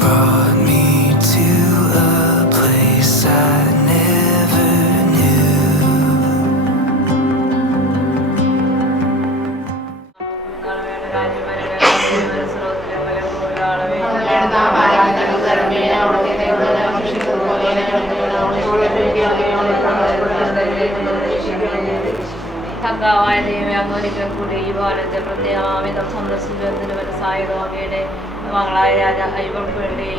brought me to a place I never knew. കർത്താവായ ദൈവമേ, അങ്ങ് ഒരിക്കൽ കൂടി ഈ ഭവനത്തെ പ്രത്യേകമാവിധം സന്ദർശിക്കുന്നതിന് മനസ്സായതോ അങ്ങയുടെ മകളായ രാജ അയ്യപ്പൾക്ക് വേണ്ടി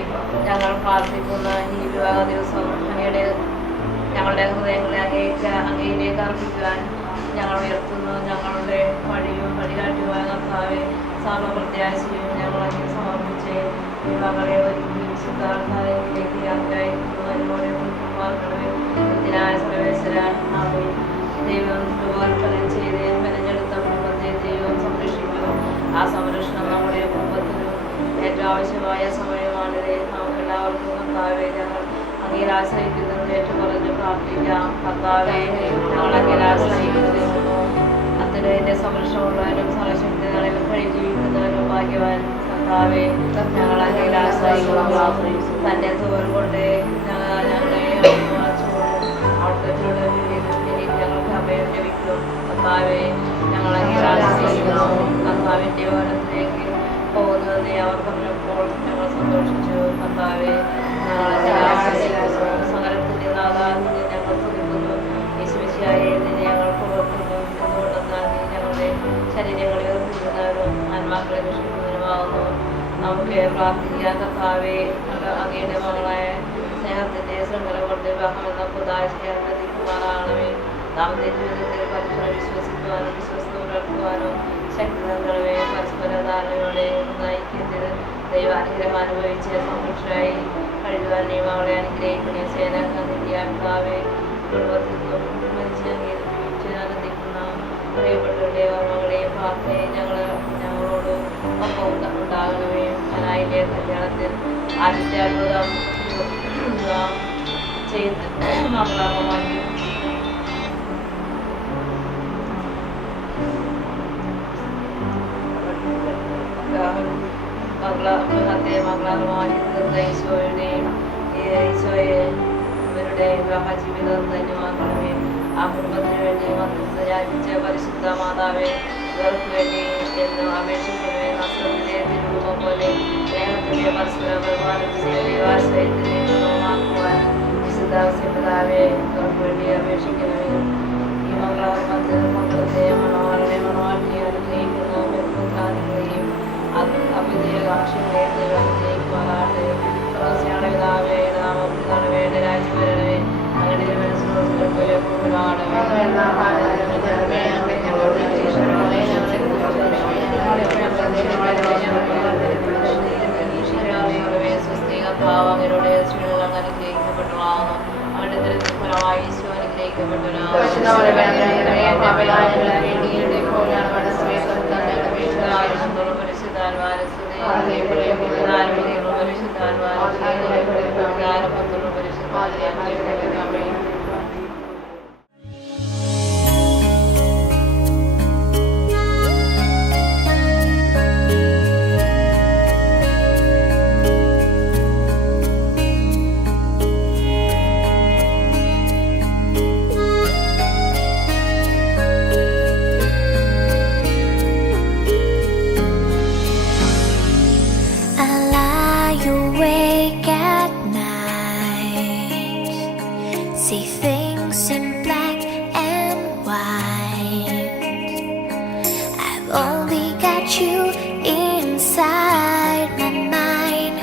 ഞങ്ങൾ പ്രാർത്ഥിക്കുന്ന ഈ വിവാഹ ദിവസം അങ്ങയുടെ ഞങ്ങളുടെ ഹൃദയങ്ങളെ അങ്ങയിലേക്ക് അർപ്പിക്കുവാൻ ഞങ്ങൾ ഉയർത്തുന്നു. ഞങ്ങളുടെ വഴിയും വഴികാട്ടിയുമായ കർത്താവെ, സർവപ്രത്യാശയും ഞങ്ങൾ അങ്ങനെ സമർപ്പിച്ച് ഈ മകളെ ഒരുക്കി വിശുദ്ധാർത്ഥാലയത്തിലേക്ക് യാത്രയായിരുന്നു. അതിലൂടെ പാർക്കണമേ. ഇതിനായ സർവേശ്വരാൻ ദൈവം രൂപകൽപ്പന ചെയ്ത് മെനഞ്ഞെടുത്ത കുടുംബത്തെ ദൈവം സംരക്ഷിക്കുന്നു. ആ സംരക്ഷണം നമ്മുടെ കുടുംബത്തിനും ഏറ്റവും ആവശ്യമായ സമയമാണിത്. നമുക്ക് എല്ലാവർക്കും കർത്താവെ ഞങ്ങൾ അങ്ങയിൽ ആശ്രയിക്കുന്നത് ഏറ്റുപറഞ്ഞ് പ്രാർത്ഥിക്കാം. കർത്താവെ, ഞങ്ങൾ അങ്ങയിൽ ആശ്രയിക്കുന്നു. അത്തരത്തിൻ്റെ സംരക്ഷണമുള്ളവരും സർവശക്തി നിലവിൽ കഴിഞ്ഞ് ജീവിക്കുന്നവരും ഭാഗ്യവാൻ. കർത്താവെ, ഞങ്ങൾ അങ്ങയിൽ ആശ്രയിക്കുന്നു. തൻ്റെ തോൽ കൊണ്ട് ഞങ്ങളെ അവിടുത്തെ ഞങ്ങൾക്ക് അഭയം ലഭിക്കും. കർത്താവെ, ഞങ്ങൾ അങ്ങയിൽ ആശ്രയിക്കുന്നു. കർത്താവിൻ്റെ ഭവനത്തിലേക്ക് പോകുന്നത് അവർ പറഞ്ഞപ്പോൾ ഞങ്ങൾ സന്തോഷിച്ചു. കർത്താവെ, സകലത്തിൻ്റെ നാഥാവിനെ ഞങ്ങൾ തുറക്കുന്നു. യേശുമിശിഹായെ ഞങ്ങൾ പുറത്തുന്നു. എന്തുകൊണ്ടെന്നാൽ നീ ഞങ്ങളുടെ ശരീരങ്ങളെ ഉറപ്പിക്കുന്നവരും ആത്മാക്കളെ രക്ഷിക്കുന്നവരുമാകുന്നു. നമുക്ക് പ്രാർത്ഥിക്കാൻ. കർത്താവെ, അങ്ങയുടെ മകളായ സ്നേഹത്തിൻ്റെ ശൃംഖല കൊണ്ട് വിവാഹമെന്ന പുതാശയം ലഭിക്കുമാറാകണമേ. ദാമ്പത്യ ജീവിതത്തിൽ പരസ്പരം വിശ്വസിക്കുവാനും വിശ്വസ്ത പുലർത്തുവാനും ശക്തി നൽകണമേ. പരസ്പര ധാരണയോടെ ഐക്യത്തിൽ ദൈവാനുഗ്രഹം അനുഭവിച്ച് സന്തോഷമായി കഴിയുവാൻ നീ മകളെ അനുഗ്രഹിക്കണേ. സേനാകാന്തിയാക്കാവെ, കുടുംബത്തിനും മനുഷ്യ ജീവിച്ച് ആനന്ദിക്കുന്ന പ്രിയപ്പെട്ടവരുടെ ഓർമ്മകളെയും പ്രാർത്ഥനയും ഞങ്ങളോട് ഒപ്പം ഉണ്ടാകണമേ. അനായിലെ കല്യാണത്തിൽ ആദ്യത്തെ അത്ഭുതം ചെയ്ത് മംഗളാർമ്മമാക്കി മംഗളാർമ്മമാക്കി തീർന്ന ഈശോയെ ഇവരുടെ വിവാഹ ജീവിതം ധന്യമാക്കണമേ. ആ കുടുംബത്തിന് വേണ്ടി മധ്യസ്ഥ യാചിച്ച പരിശുദ്ധ മാതാവേ, ഇവർക്ക് വേണ്ടി എന്നും അപേക്ഷിക്കണമേ. നസ്രത്തിലെ തിരുരൂപം പോലെ സ്നേഹത്തിന്റെ പരസ്പര ബഹുമാനത്തിന്റെ ദൈവാശ്രയത്തിനെ ഗുണമാക്കുവാൻ വിശുദ്ധാവസ്യപിതാവേ, ഇവർക്ക് വേണ്ടി അപേക്ഷിക്കണമേ. ഈ മംഗളത്തെ മണവാളനെ മണവാട്ടിയെ അനുഗ്രഹിക്കുന്ന ബന്ധുക്കാരുകളെയും അഭ്യുദയകാംക്ഷകളെ ദൈവം അനുഗ്രഹിക്കുവാനാട്ടെ. തുളസിയാണ് പിതാവേ, നാമം വേണ്ട രാജ്യം വരണമേ. അങ്ങനെ മനസ്സിലുള്ള സ്വസ്തികഭാവങ്ങളുടെ ശ്രീലങ്ക അനുഗ്രഹിക്കപ്പെട്ടതാകുന്നു. അവരുടെ ദുരിതത്തിൽ ഫലമായി ഈശോ അനുഗ്രഹിക്കപ്പെട്ടവനാകുന്നു. See things in black and white. I've only got you inside my mind.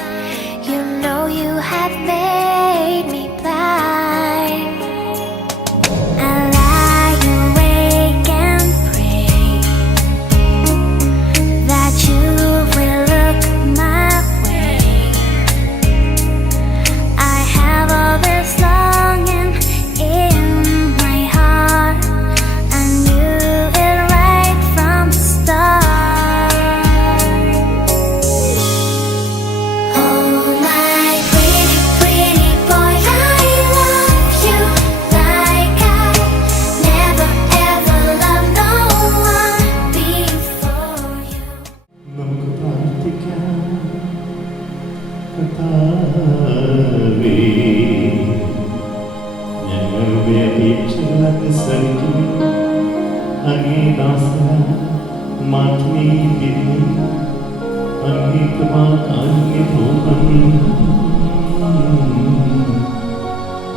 You know you have made me blind. I lie awake and pray that you will look my way. I have all this longing കർത്താവേ, ഞങ്ങളുടെ അപേക്ഷകൾ അങ്ങ് സഹിക്കുകയും അങ്ങേ ദാസന മാറ്റിനീതിരിയും അങ്ങേ കൃപാകാരുണ്യപൂർവ്വം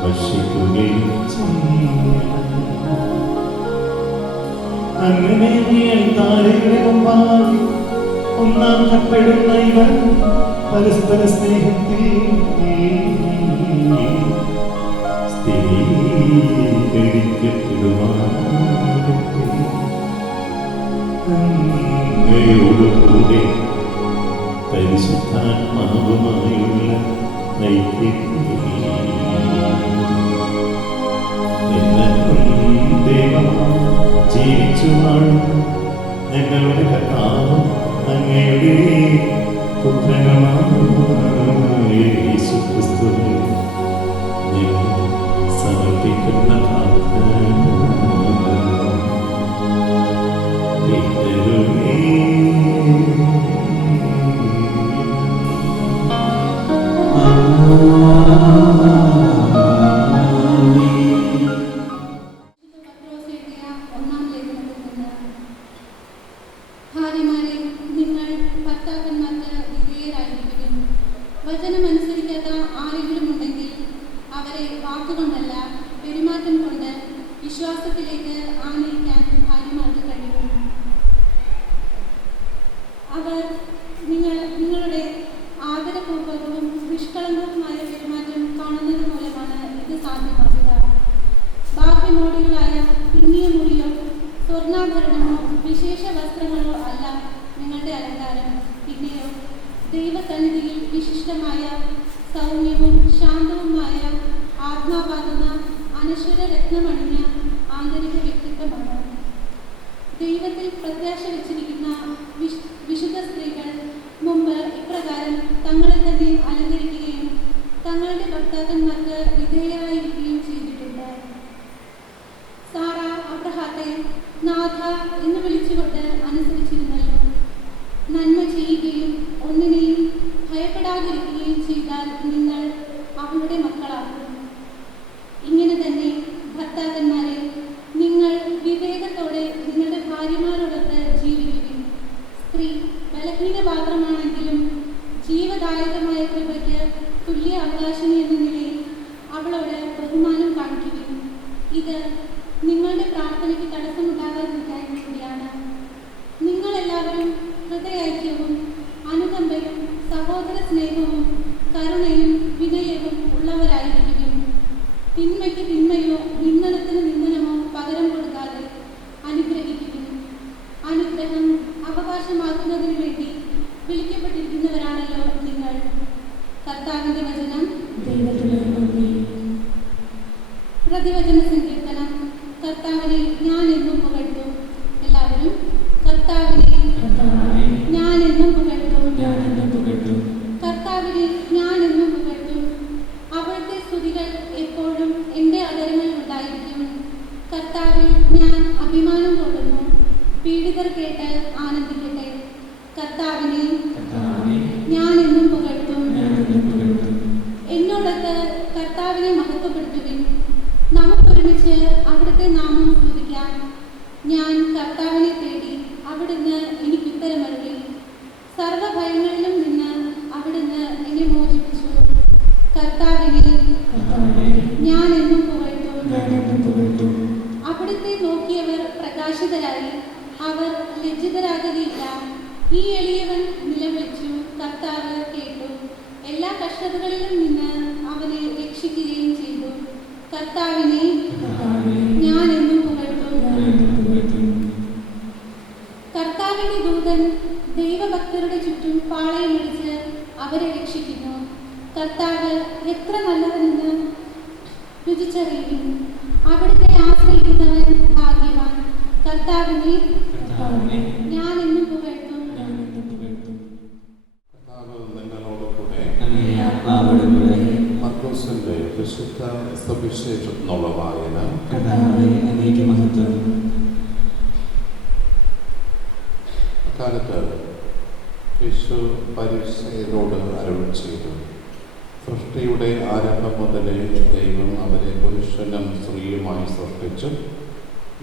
വർഷിക്കുകയും ചെയ്യണം. അങ്ങനെ താരയുടെ മുമ്പാകെ ഒന്നാക്കപ്പെടുന്ന ഇവർ പരസ്പര സ്നേഹത്തിൽ സ്ഥിരീകരിക്കപ്പെടുവാനാകട്ടെ. അങ്ങയോടുകൂടെ പരിശുദ്ധാത്മാവുമായുള്ള ഐക്യത്തിൽ ദൈവം ജീവിച്ചു വാഴും ഞങ്ങളുടെ കർത്താവ് അങ്ങയുടെ പുത്രനുമായ യേശുക്രിസ്തുവിൽ ഞങ്ങൾ സമർപ്പിക്കുന്ന പ്രാർത്ഥന കേട്ടരുളേ. വചനമനുസരിക്കാത്ത ആരെങ്കിലും ഉണ്ടെങ്കിൽ അവരെ വാക്കുകൊണ്ടല്ല പെരുമാറ്റം കൊണ്ട് വിശ്വാസത്തിലേക്ക് ആനയിക്കാൻ ഭാര്യമാർക്ക് കഴിയും. അവർ നിങ്ങളുടെ ആദരപൂർവകവും നിഷ്കളങ്കവുമായ പെരുമാറ്റം കാണുന്നത് മൂലമാണ് ഇത് സാധ്യമാകുക. ബാഹ്യമോടികളായ പിന്നിയ മുടിയോ സ്വർണ്ണാഭരണമോ വിശേഷ വസ്ത്രങ്ങളോ അല്ല നിങ്ങളുടെ അലങ്കാരം. പിന്നെയോ ദൈവസന്നിധിയിൽ വിശിഷ്ടമായ സൗമ്യവും ശാന്തവുമായ ആത്മാവാകുന്ന അനശ്വര രത്നമണിഞ്ഞ ആന്തരിക വ്യക്തിത്വമാണ്. ദൈവത്തിൽ പ്രത്യാശ വെച്ചിരിക്കുന്ന വിശുദ്ധ സ്ത്രീകൾ മുമ്പ് ഇപ്രകാരം തങ്ങളെ തന്നെ അലങ്കരിക്കുകയും തങ്ങളുടെ ഭർത്താക്കന്മാർക്ക് വിധേയരായിരിക്കുകയും ചെയ്തിട്ടുണ്ട്. സാറ അബ്രഹാത്തെ നാഥ എന്ന് വിളിച്ചുകൊണ്ട് അനുസരിച്ചിരുന്നല്ലോ. നന്മ ചെയ്യുകയും ഒന്നിനെയും ഭയപ്പെടാതിരിക്കുകയും ചെയ്താൽ നിങ്ങൾ അവളുടെ മക്കളാകും. ഇങ്ങനെ തന്നെ ഭർത്താക്കന്മാരെ, നിങ്ങൾ വിവേകത്തോടെ നിങ്ങളുടെ ഭാര്യമാരോടൊത്ത് ജീവിക്കുകയും സ്ത്രീ ബലഹീന പാത്രമാണെങ്കിലും ജീവദായകമായ കൃപയ്ക്ക് തുല്യ അവകാശിനി എന്ന നിലയിൽ അവളോട് ബഹുമാനം കാണിക്കുകയും ഇത് നിങ്ങളുടെ പ്രാർത്ഥനയ്ക്ക് തടസ്സമുണ്ടാകാതിരിക്കാൻ വേണ്ടിയാണ്. നിങ്ങളെല്ലാവരും ഹൃദയൈക്യവും അനുകമ്പയും സഹോദര സ്നേഹവും കരുണയും വിനയവും ഉള്ളവരായിരിക്കും. തിന്മയ്ക്ക് തിന്മയോ നിന്ദനത്തിന് നിന്ദനമോ പകരം കൊടുക്കാതെ അനുഗ്രഹിക്കും. അനുഗ്രഹം അവകാശമാക്കുന്നതിന് വേണ്ടി വിളിക്കപ്പെട്ടിരിക്കുന്നവരാണല്ലോ നിങ്ങൾ. കർത്താവിന്റെ വചനം. പ്രതിവചന സങ്കീർത്തനം. കർത്താവിനെ ഞാൻ എന്നും പുകഴ്ത്തും. എല്ലാവരും കർത്താവിനെ ഞാൻ എന്നും പുകഴ്ത്തും. കർത്താവിനെ ഞാൻ എന്നും പുകഴ്ത്തും. അവിടുത്തെ സ്തുതികൾ എപ്പോഴും എൻ്റെ അധരങ്ങളിൽ ഉണ്ടായിരിക്കും. കർത്താവിൽ ഞാൻ അഭിമാനം കൊള്ളുന്നു. പീഡിതർ കേട്ട് ആനന്ദിക്കട്ടെ. കർത്താവിനെ ഞാൻ എന്നും പുകഴ്ത്തും. എന്നോടൊത്ത് കർത്താവിനെ മഹത്വപ്പെടുത്തുവിൻ. നമുക്കൊരുമിച്ച് അവിടുത്തെ നാമം സ്തുതിക്കാം. ഞാൻ കർത്താവിനെ തേടി, അവിടുന്ന് എനിക്ക് ഉത്തരമരുളി. സർവ്വഭയങ്ങളിലും നിന്ന് അവിടുന്ന് എന്നെ മോചിപ്പിച്ചു. കർത്താവിനെ ഞാൻ എന്നും പുകഴ്ത്തും. അവിടുത്തെ നോക്കിയവർ പ്രകാശിതരായി, അവർ ലജ്ജിതരാകുകയില്ല. ഈ എളിയവൻ നിലവിളിച്ചു, കർത്താവ് കേട്ടു. എല്ലാ കഷ്ടതകളിലും നിന്ന് അവനെ രക്ഷിക്കുകയും ചെയ്തു. കർത്താവിനെ ഞാൻ എന്നും പുകഴ്ത്തും. കർത്താവിന്റെ ദൂതൻ ദൈവഭക്തരുടെ ചുറ്റും പാളയമടിച്ച് അവരെ രക്ഷിക്കുന്നു. കർത്താവ് എത്ര നല്ലവനെന്ന് രുചിച്ചറിയും. അവിടുത്തെ ആശ്രയിക്കുന്നവൻ ഭാഗ്യവാൻ. കർത്താവിനെ ഞാൻ എന്നും പുകഴ്ത്തും. മർക്കോസിന്റെ വിശുദ്ധ സുവിശേഷത്തിനുള്ള വായന. അക്കാലത്ത് യേശു പരീക്ഷയോട് അരുളി ചെയ്തു, സൃഷ്ടിയുടെ ആരംഭം മുതലേ ദൈവം അവരെ പുരുഷനും സ്ത്രീയുമായി സൃഷ്ടിച്ചു.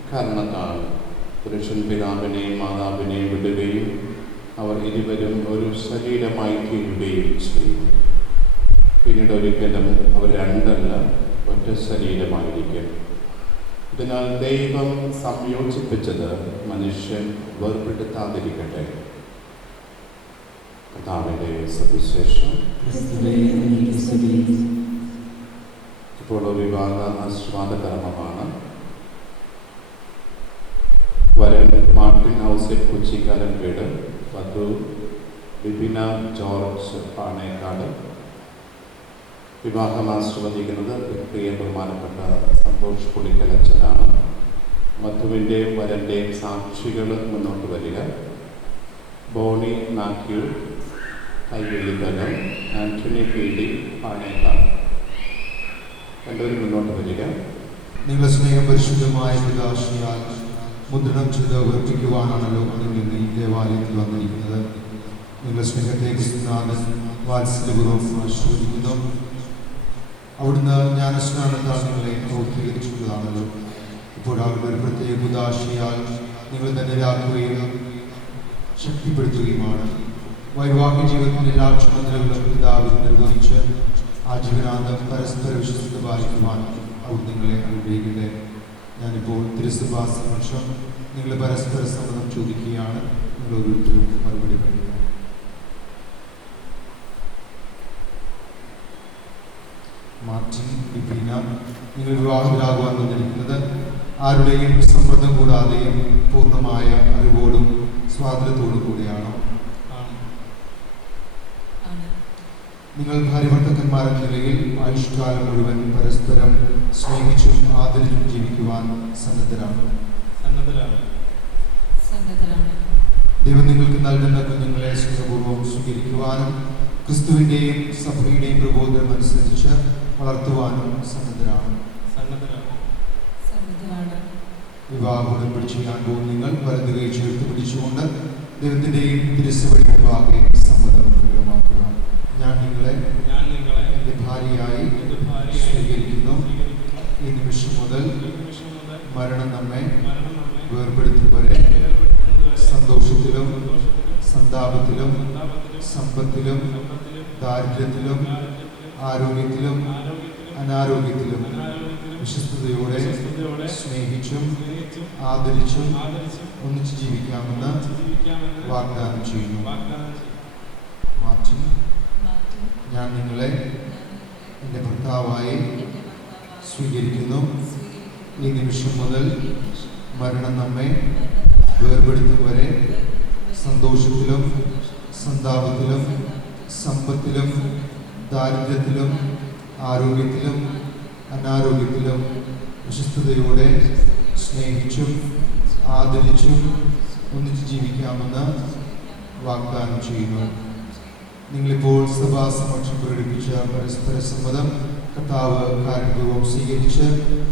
ഇക്കാരണത്താൽ പുരുഷൻ പിതാവിനെയും മാതാവിനെയും വിടുകയും അവർ ഇരുവരും ഒരു ശരീരമായി തീരുകയും ചെയ്യും. പിന്നീട് ഒരിക്കലും അവർ രണ്ടല്ല, ഒറ്റ ശരീരമായിരിക്കും. അതിനാൽ ദൈവം സംയോജിപ്പിച്ചത് മനുഷ്യൻ വേർപെടുത്താതിരിക്കട്ടെ. കർത്താവിന്റെ സുവിശേഷം. ഇപ്പോൾ വിവാഹ ആശീർവാദ കർമ്മമാണ്. വരൻ മാർട്ടിൻ ഔസേപ്പ് കൊച്ചിക്കാരൻ വീട്, വധു വിപിന ജോർജ് പാണേക്കാട്. വിവാഹം ആശീർവദിക്കുന്നത് പ്രിയ ബഹുമാനപ്പെട്ട സന്തോഷ് പുളിക്കലച്ചനാണ്. വധുവിൻ്റെയും വരൻ്റെയും സാക്ഷികൾ മുന്നോട്ട് വരിക. Boney Mathew Kaivellikkaram, Antony P D Panekkad. രണ്ടുപേരും മുന്നോട്ട് വരിക. നിങ്ങളുടെ സ്നേഹം പരിശുദ്ധമായ പിതാശ്രീയാൽ മുദ്രണം ചെയ്ത് ഉറപ്പിക്കുവാനാണല്ലോ നിങ്ങൾ ഇന്ന് ഈ ദേവാലയത്തിൽ വന്നിരിക്കുന്നത്. നിങ്ങളുടെ സ്നേഹത്തെ ക്രിസ്തുനാഥൻ വാത്സല്യപൂർവ്വം ആശീർവദിക്കുന്നു. അവിടുന്ന് ജ്ഞാനസ്നാനത്താൽ നിങ്ങളെ പൗത്രീകരിച്ചിട്ടുള്ളതാണല്ലോ. ഇപ്പോൾ അവരുടെ ഒരു പ്രത്യേക ഉദാശയാൽ നിങ്ങൾ ധന്യരാക്കുകയും ശക്തിപ്പെടുത്തുകയുമാണ്. വൈവാഹിക ജീവിതത്തിൻ്റെ എല്ലാ ചുമതലകളും പിതാവിൽ നിർവഹിച്ച് ആജീവനാന്തം പരസ്പര വിശ്വസ്ത പാലിക്കുവാൻ അവർ നിങ്ങളെ അനുഗ്രഹിക്കട്ടെ. ഞാനിപ്പോൾ തിരുസഭാ സമക്ഷം നിങ്ങൾ പരസ്പര സമ്മതം ചോദിക്കുകയാണ്. നിങ്ങൾ ഓരോരുത്തരും മറുപടി പറയുക. മാർട്ടിൻ വിപിന, നിങ്ങൾ വിവാഹത്തിലാകുവാൻ വന്നിരിക്കുന്നത് ആരുടെയും സമ്മർദ്ദം കൂടാതെയും പൂർണ്ണമായ അറിവോടും സ്വാതന്ത്ര്യത്തോടും കൂടിയാണോ? നിങ്ങൾ ഭാര്യഭർത്തക്കന്മാരെന്ന നിലയിൽ ആയുഷ്കാലം മുഴുവൻ പരസ്പരം സ്നേഹിച്ചും ആദരിച്ചും ജീവിക്കുവാൻ സന്നദ്ധരാണ്. ദൈവം നിങ്ങൾക്ക് നൽകുന്ന കുഞ്ഞുങ്ങളെ സ്നേഹപൂർവ്വം സ്വീകരിക്കുവാനും ക്രിസ്തുവിൻ്റെയും സഭയുടെയും പ്രബോധനം അനുസരിച്ച് വളർത്തുവാനും സന്നദ്ധരാണ്. വിവാഹം ഉടമ്പടി ചെയ്യാൻ പോകുന്ന നിങ്ങൾ വലതു കൈ ചേർത്ത് പിടിച്ചുകൊണ്ട് ദൈവത്തിൻ്റെയും തിരുസഭയുടെ മുമ്പാകെ സമ്മതം പ്രകടമാക്കുക. ഞാൻ നിങ്ങളെ എൻ്റെ ഭാര്യയായി സ്വീകരിക്കുന്നു. ഈ നിമിഷം മുതൽ മരണം നമ്മെ വേർപെടുത്തും വരെ സന്തോഷത്തിലും സന്താപത്തിലും സമ്പത്തിലും ദാരിദ്ര്യത്തിലും ആരോഗ്യത്തിലും അനാരോഗ്യത്തിലും വിശ്വസ്തയോടെ സ്നേഹിച്ചും ആദരിച്ചും ഒന്നിച്ച് ജീവിക്കാമെന്ന് വാഗ്ദാനം ചെയ്യുന്നു. മാർട്ടിൻ, ഞാൻ നിങ്ങളെ എൻ്റെ ഭർത്താവായി സ്വീകരിക്കുന്നു. ഈ നിമിഷം മുതൽ മരണം നമ്മെ വേർപെടുത്തും വരെ സന്തോഷത്തിലും സന്താപത്തിലും സമ്പത്തിലും ദാരിദ്ര്യത്തിലും ആരോഗ്യത്തിലും അനാരോഗ്യത്തിലും വിശ്വസ്തയോടെ സ്നേഹിച്ചും ആദരിച്ചും ഒന്നിച്ച് ജീവിക്കാമെന്ന് വാഗ്ദാനം ചെയ്യുന്നു. നിങ്ങളിപ്പോൾ സഭാസമക്ഷം പ്രകടിപ്പിച്ച പരസ്പര സമ്മതം കർത്താവ് കാരുണ്യപൂർവ്വം സ്വീകരിച്ച്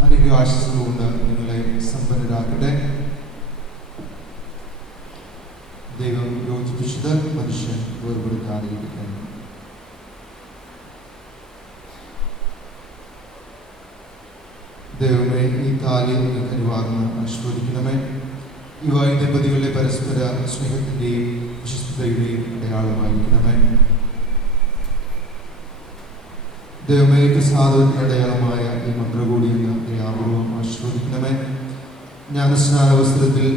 അനുഗ്രഹാശിച്ചുകൊണ്ട് നിങ്ങളെ സമ്പന്നരാക്കട്ടെ. ദൈവം യോജിപ്പിച്ചത് മനുഷ്യൻ വേർപെടുത്താതിരിക്കട്ടെ. ദൈവമേ, ഈ താലി നിങ്ങൾക്ക് അനുവാദം ആശീർവദിക്കണമേ. ഇവ ദമ്പതികളുടെ പരസ്പര സ്നേഹത്തിൻ്റെയും വിശ്വസ്തയുടെയും അടയാളമായിരിക്കണമേ. ദൈവമേ, പ്രസാദത്തിന്റെ അടയാളമായ ഈ മന്ത്രകൂടിയെന്ന് ദയാപൂർവം ആശീർവദിക്കണമേ. ജ്ഞാനസ്നാനാവസരത്തിൽ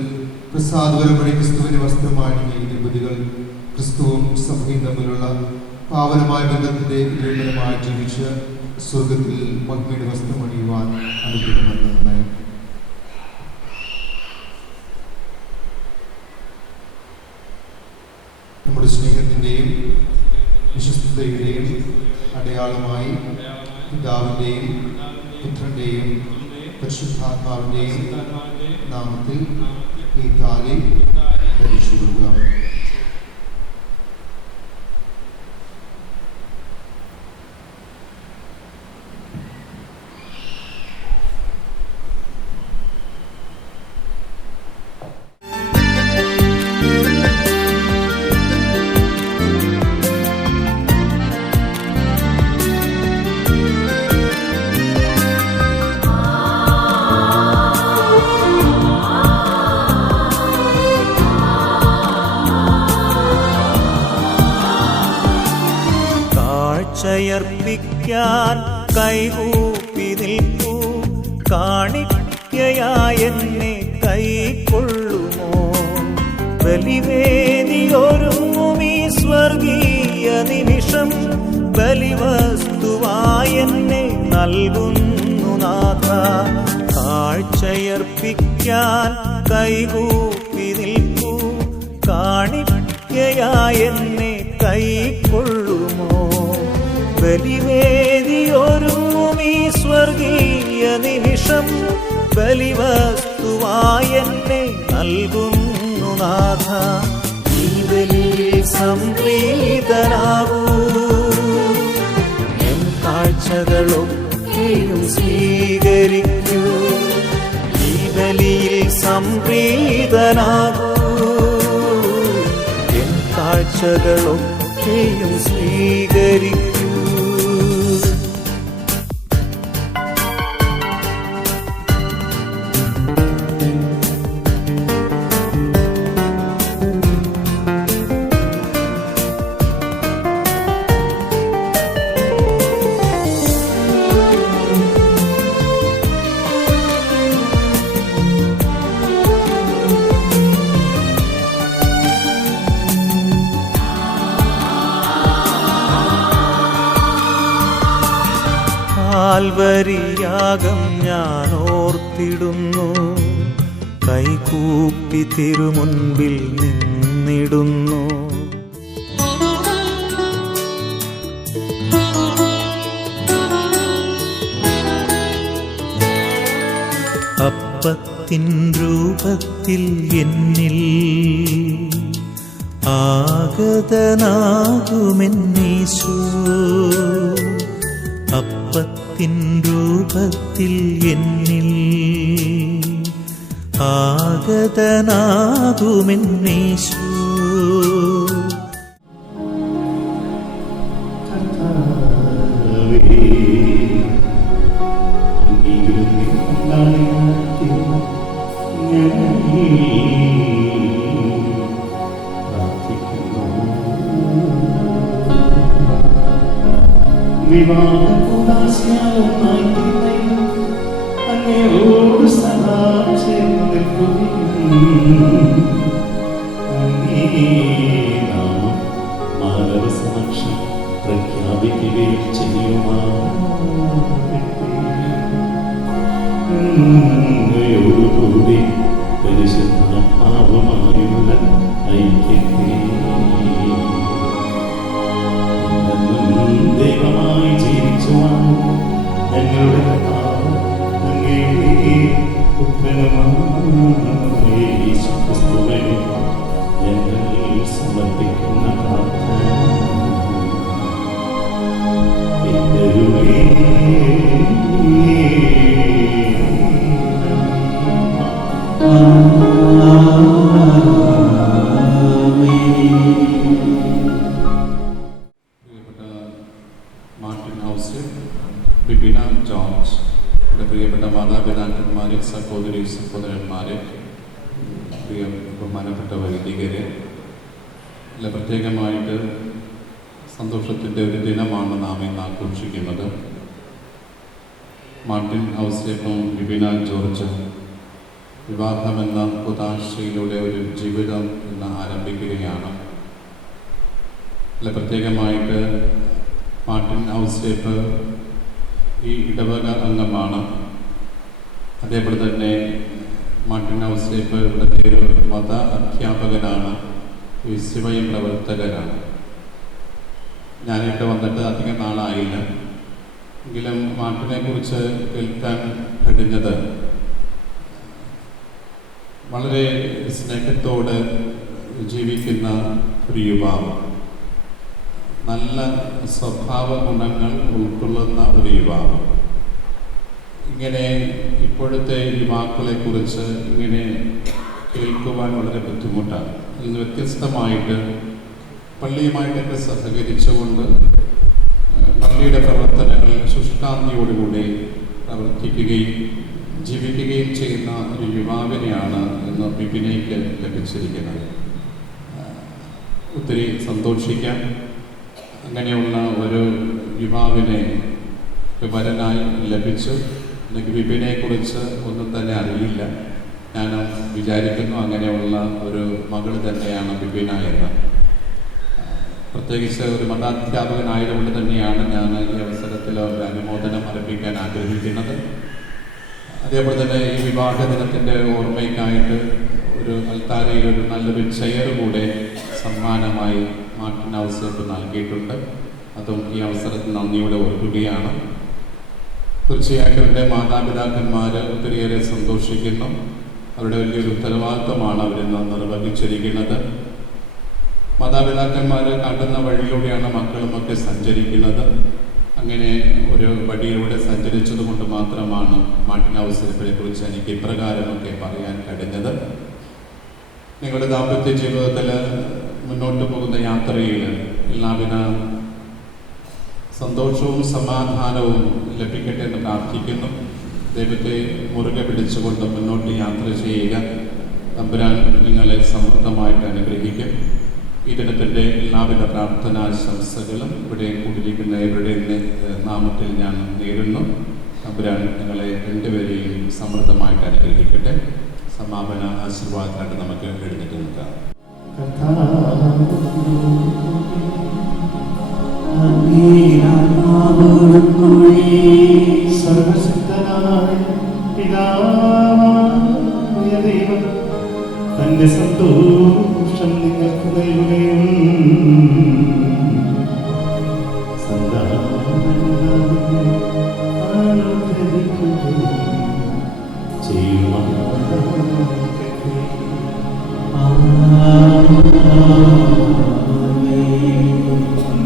പ്രസാദപരമായ ക്രിസ്തുവിന്റെ വസ്ത്രമായി ഈ ദമ്പതികൾ ക്രിസ്തുവും സഭയും തമ്മിലുള്ള പാവനമായ ബന്ധത്തിന്റെ നിരന്തരമായി ജീവിച്ച് സ്വർഗത്തിൽ മഹിമയുടെ വസ്ത്രം അണിയുവാൻ അനുഗ്രഹം. നമ്മുടെ സ്നേഹത്തിൻ്റെയും വിശ്വസ്തയുടെയും അടയാളമായി പിതാവിൻ്റെയും പുത്രൻ്റെയും പരിശുദ്ധാത്മാവിൻ്റെയും നാമത്തിൽ ഈ താലി ധരിച്ചു കൊടുക്കുക. കാഴ്ചയർപ്പിക്കാൻ കൈകൂപ്പി നിൽപ്പൂ. കാണിക്കയായെന്നെ കൈക്കൊള്ളുമോ? ബലിവേദിയൊരുങ്ങുമീ സ്വർഗീയ നിമിഷം ബലിവസ്തുവായെന്നെ നൽകുന്നു നാഥ. കാഴ്ചയർപ്പിക്കാൻ കൈകൂപ്പി നിൽപ്പൂ. കാണിക്കയായെന്നെ കൈക്കൊള്ളുമോ? ബലിവേദിയൊരുങ്ങുമീ സ്വർഗീയ നിമിഷം ബലിവസ്തുവായെന്നെ നൽകുന്നു നാഥ. ഈ ബലിയിൽ സംപ്രീതനാകൂ. എൻ കാഴ്ചകളൊക്കെയും സ്വീകരിക്കൂ. ഈ ബലിയിൽ സംപ്രീതനാകൂ. എൻ കാഴ്ചകളൊക്കെയും സ്വീകരിക്കൂ. കാൽവരിയാഗം ഞാൻ ഓർത്തിടുന്നു. കൈകൂപ്പി തിരുമുൻപിൽ നിന്നിടുന്നു. അപ്പത്തിൻ രൂപത്തിൽ എന്നിൽ ആഗതനാകുമെന്നീശോ. അപ്പത്തിൻ രൂപത്തിൽ എന്നിൽ ആഗതനാകുമെന്നീശോ. അങ്ങയോട് സദാ ചേർന്ന് നാമം മാനവ സമക്ഷം പ്രഖ്യാപിക്കുകയും ചെയ്യുമായോടുകൂടി പരിശുദ്ധാത്മാവുമായുള്ള ഐക്യത്തെ ദൈവമായി ജീവിച്ചുവാൻ ഞങ്ങളുടെ കർത്താവ് അങ്ങയുടെ പുത്രനുമായ യേശുക്രിസ്തുവെ ഞങ്ങൾ സമർപ്പിക്കുന്ന പ്രാർത്ഥന മാർട്ടിൻ ഹൗസ്, ബിബിന ജോർജ്, എൻ്റെ പ്രിയപ്പെട്ട മാതാപിതാക്കന്മാരെ, സഹോദരി സഹോദരന്മാരെ, പ്രിയ ബഹുമാനപ്പെട്ട വൈദികരെ, അല്ല പ്രത്യേകമായിട്ട് സന്തോഷത്തിൻ്റെ ഒരു ദിനമാണ് നാം ഇന്ന് ആഘോഷിക്കുന്നത്. മാർട്ടിൻ ഔസേപ്പും ബിബിന ജോർജ് വിവാഹമെന്ന ഉദാശയിലൂടെ ഒരു ജീവിതം ഇന്ന് ആരംഭിക്കുകയാണ്. അല്ല പ്രത്യേകമായിട്ട് മാർട്ടിൻ ഔസേപ്പ് ഈ ഇടവക അംഗമാണ്. അതേപോലെ തന്നെ മാർട്ടിൻ ഔസേപ്പ് ഇവിടുത്തെ ഒരു മത അധ്യാപകനാണ്, വിശ്വയം പ്രവർത്തകരാണ്. ഞാനിവിടെ വന്നിട്ട് അധികം നാളായില്ല, എങ്കിലും മാർട്ടിനെ കുറിച്ച് കേൾക്കാൻ കഴിഞ്ഞത് വളരെ സ്നേഹത്തോടെ ജീവിക്കുന്ന ഒരു യുവാവ്, നല്ല സ്വഭാവ ഗുണങ്ങൾ ഉൾക്കൊള്ളുന്ന ഒരു യുവാവ്. ഇങ്ങനെ ഇപ്പോഴത്തെ യുവാക്കളെ കുറിച്ച് ഇങ്ങനെ കേൾക്കുവാൻ വളരെ ബുദ്ധിമുട്ടാണ്. ഇതിൽ നിന്ന് വ്യത്യസ്തമായിട്ട് പള്ളിയുമായിട്ടൊക്കെ സഹകരിച്ചുകൊണ്ട് പള്ളിയുടെ പ്രവർത്തനങ്ങളിൽ ശുഷ്കാന്തിയോടുകൂടി പ്രവർത്തിക്കുകയും ജീവിക്കുകയും ചെയ്യുന്ന ഒരു യുവാവിനെയാണ് ഇന്ന് ബിബിനയ്ക്ക് ലഭിച്ചിരിക്കുന്നത്. ഒത്തിരി സന്തോഷിക്കാം. അങ്ങനെയുള്ള ഒരു യുവാവിനെ വരനായി ലഭിച്ചു. എനിക്ക് വിപിനെ കുറിച്ച് ഒന്നും തന്നെ അറിയില്ല. ഞാൻ വിചാരിക്കുന്നു അങ്ങനെയുള്ള ഒരു മകൾ തന്നെയാണ് വിപിന എന്ന്. പ്രത്യേകിച്ച് ഒരു മതാധ്യാപകനായതുകൊണ്ട് തന്നെയാണ് ഞാൻ ഈ അവസരത്തിൽ ഒരു അനുമോദനം അർപ്പിക്കാൻ ആഗ്രഹിക്കുന്നത്. അതേപോലെ തന്നെ ഈ വിവാഹ ദിനത്തിൻ്റെ ഓർമ്മയ്ക്കായിട്ട് ഒരു അൽത്താരയിൽ ഒരു നല്ലൊരു ചെയർ കൂടെ സമ്മാനമായി മാർട്ടിൻ ഔസേപ്പ് നൽകിയിട്ടുണ്ട്. അതും ഈ അവസരത്തിൽ നന്ദിയോടെ ഓർക്കുകയാണ്. തീർച്ചയായിട്ടും എൻ്റെ മാതാപിതാക്കന്മാർ ഒത്തിരിയേറെ സന്തോഷിക്കുന്നു. അവരുടെ വലിയൊരു ഉത്തരവാദിത്വമാണ് അവരിന്ന് നിർവഹിച്ചിരിക്കുന്നത്. മാതാപിതാക്കന്മാർ കാട്ടുന്ന വഴിയിലൂടെയാണ് മക്കളുമൊക്കെ സഞ്ചരിക്കുന്നത്. അങ്ങനെ ഒരു വഴിയിലൂടെ സഞ്ചരിച്ചത് കൊണ്ട് മാത്രമാണ് മാർട്ടിൻ ഔസേപ്പിനെ കുറിച്ച് എനിക്ക് ഇപ്രകാരമൊക്കെ പറയാൻ കഴിഞ്ഞത്. നിങ്ങളുടെ ദാമ്പത്യ ജീവിതത്തിൽ മുന്നോട്ട് പോകുന്ന യാത്രയിൽ എല്ലാവിധ സന്തോഷവും സമാധാനവും ലഭിക്കട്ടെ എന്ന് പ്രാർത്ഥിക്കുന്നു. ദൈവത്തെ മുറുകെ പിടിച്ചുകൊണ്ട് മുന്നോട്ട് യാത്ര ചെയ്യുക. തമ്പുരാൻ നിങ്ങളെ സമൃദ്ധമായിട്ട് അനുഗ്രഹിക്കും. ഈ ദിനത്തിൻ്റെ എല്ലാവിധ പ്രാർത്ഥനാശംസകളും ഇവിടെ കൂടിയിരിക്കുന്ന ഇവരുടെ നാമത്തിൽ ഞാൻ നേരുന്നു. തമ്പുരാൻ നിങ്ങളെ രണ്ടുപേരെയും സമൃദ്ധമായിട്ട് അനുഗ്രഹിക്കട്ടെ. സമാപന ആശീർവാദമായിട്ട് നമുക്ക് എഴുന്നേറ്റ് നിൽക്കാം. സർവശക്തനായ പിതാവായ ദൈവം തന്റെ സന്തോഷം നിങ്ങൾക്ക് നൽകുകയും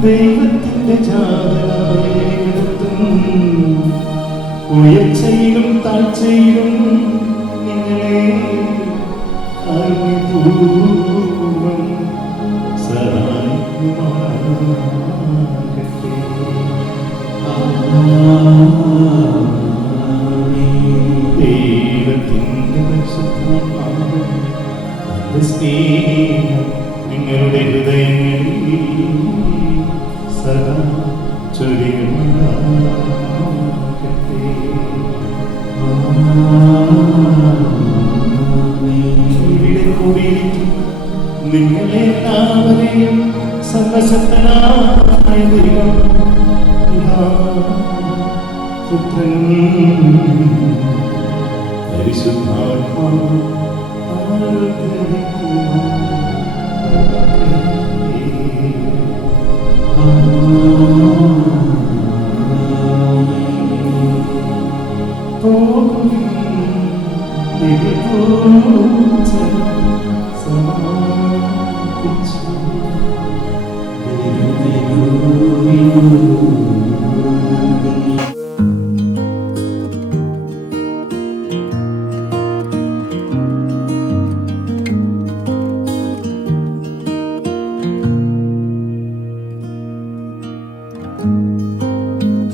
ദൈവത്തിന്റെ ജാതനായിട്ടും ഉയർച്ചയിലും താഴ്ചയിലും നിങ്ങളെ കാരുണ്യപൂർവ്വം സഹായിക്കുമാറാകട്ടെ. ദൈവത്തിന്റെ പരിശുദ്ധമായ സ്നേഹം നിങ്ങളുടെ ഹൃദയങ്ങളിൽ സദാ ചൊരിയുമാറാകട്ടെ. ഇവിടെ കൂടിയിരിക്കും നിങ്ങളെ എല്ലാവരെയും സർവശക്തനായ ദൈവം പുത്രൻ പരിശുദ്ധാത്മാവ്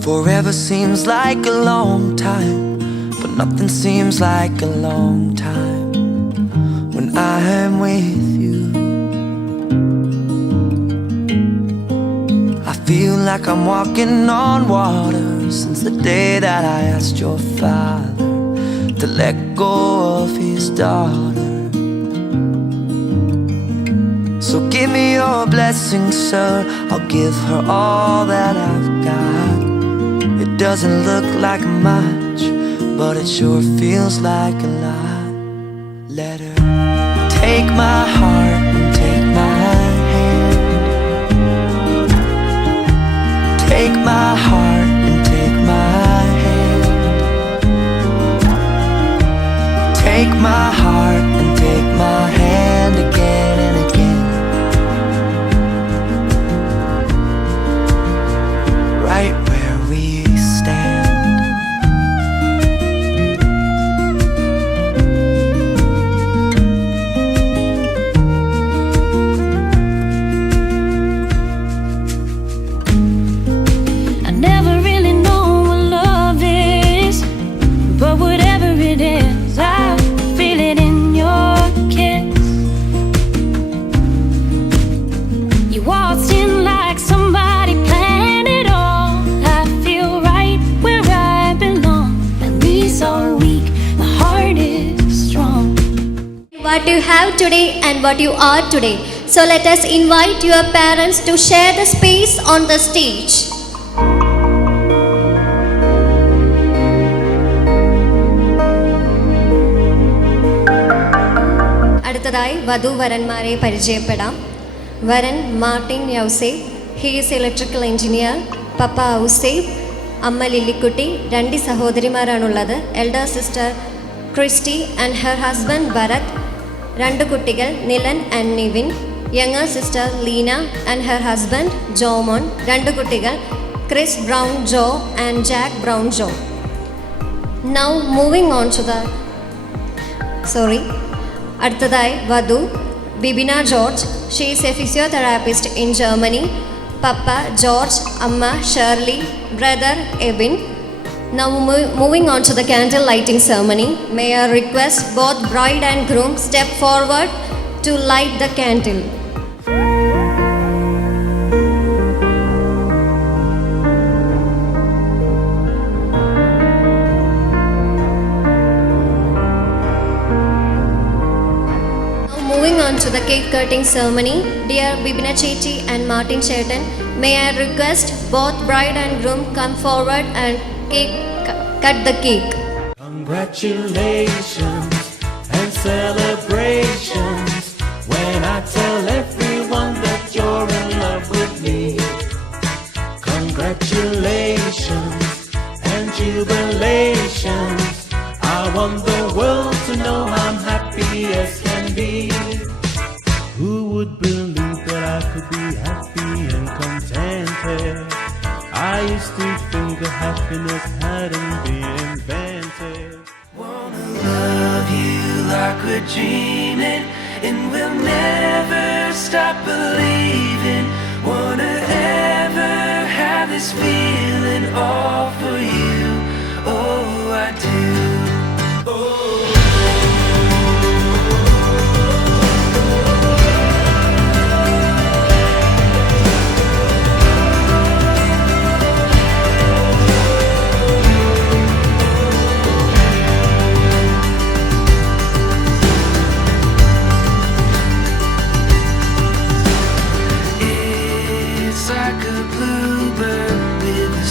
Forever seems like a long time, but nothing seems like a long time when I am with you. I feel like I'm walking on water since the day that I asked your father to let go of his daughter. So give me your blessing, sir. I'll give her all that I've got. It doesn't look like much, but it sure feels like a lot. Let her take my heart and take my hand. Take my heart and take my hand. Take my heart and take my hand again and again. Right where we stand. you have today and what you are today. So let us invite your parents to share the space on the stage. അടുത്തതായി വധൂവരന്മാരെ പരിചയപ്പെടാം. വരൻ Martin Yauseph, he is electrical engineer. പപ്പ ഔസേഫ്, അമ്മ ലില്ലിക്കുട്ടി. 2 സഹോദരിമാരാണുള്ളത്. Elder sister Christy and her husband Bharath. 2 കുട്ടികൾ Nilan and Nivin. Younger sister Leena and her husband Jomon. 2 കുട്ടികൾ Chris Brown Jo and Jack Brown Jo. Now moving on to അടുത്തതായി വധു Bibina George. She is a physiotherapist in Germany. പപ്പ ജോർജ്, അമ്മ Shirley, brother Ebin. Now moving on to the candle lighting ceremony. May I request both bride and groom step forward to light the candle. Now moving on to the cake cutting ceremony. Dear Bibina Chetti and Martin Chetan, may I request both bride and groom come forward and cut the cake. Congratulations and celebrations when I tell everyone that you're in love with me. Congratulations and jubilations. I want the world to know I'm happy as can be. Who would believe that I could be happy and contented? I used to think that happiness hadn't been invented. Wanna love you like we're dreaming, and we'll never stop believing. Wanna ever have this feeling all for you. Oh, I do. It's like a bluebird with a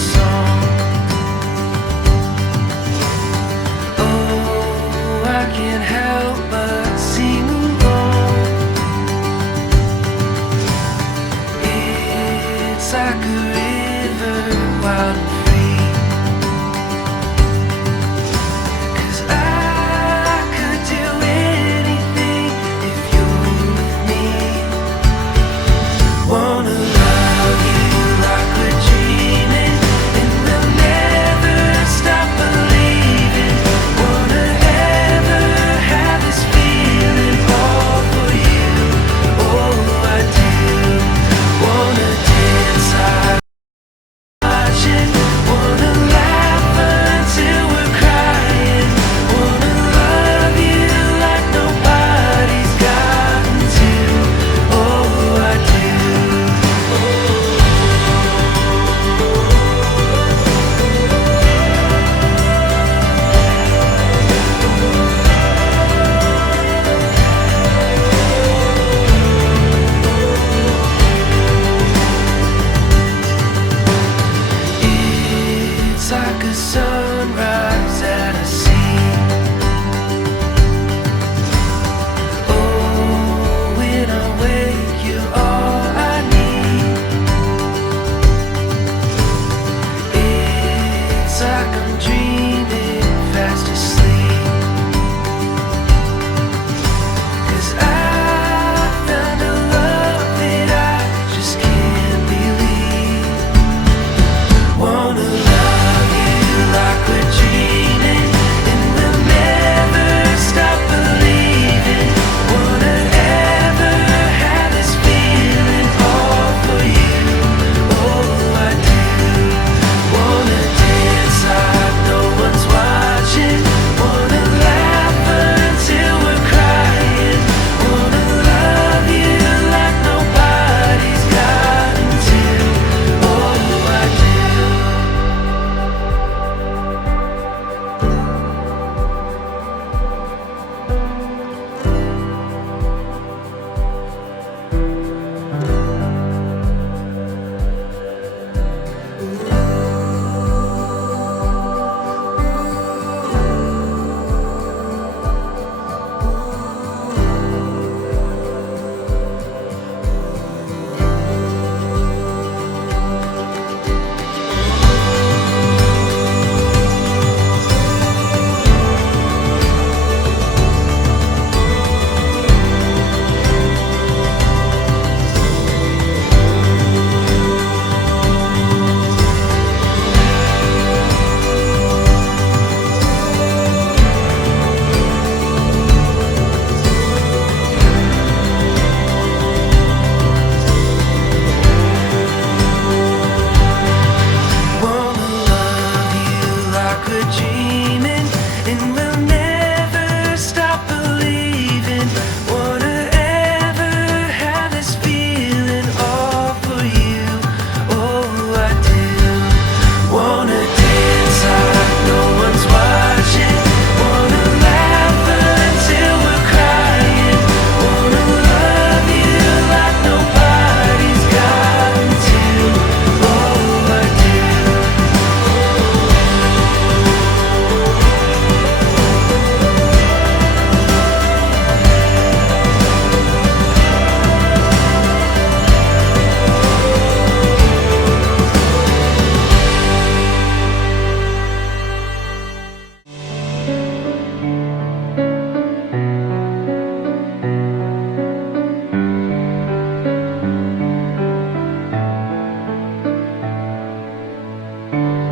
you.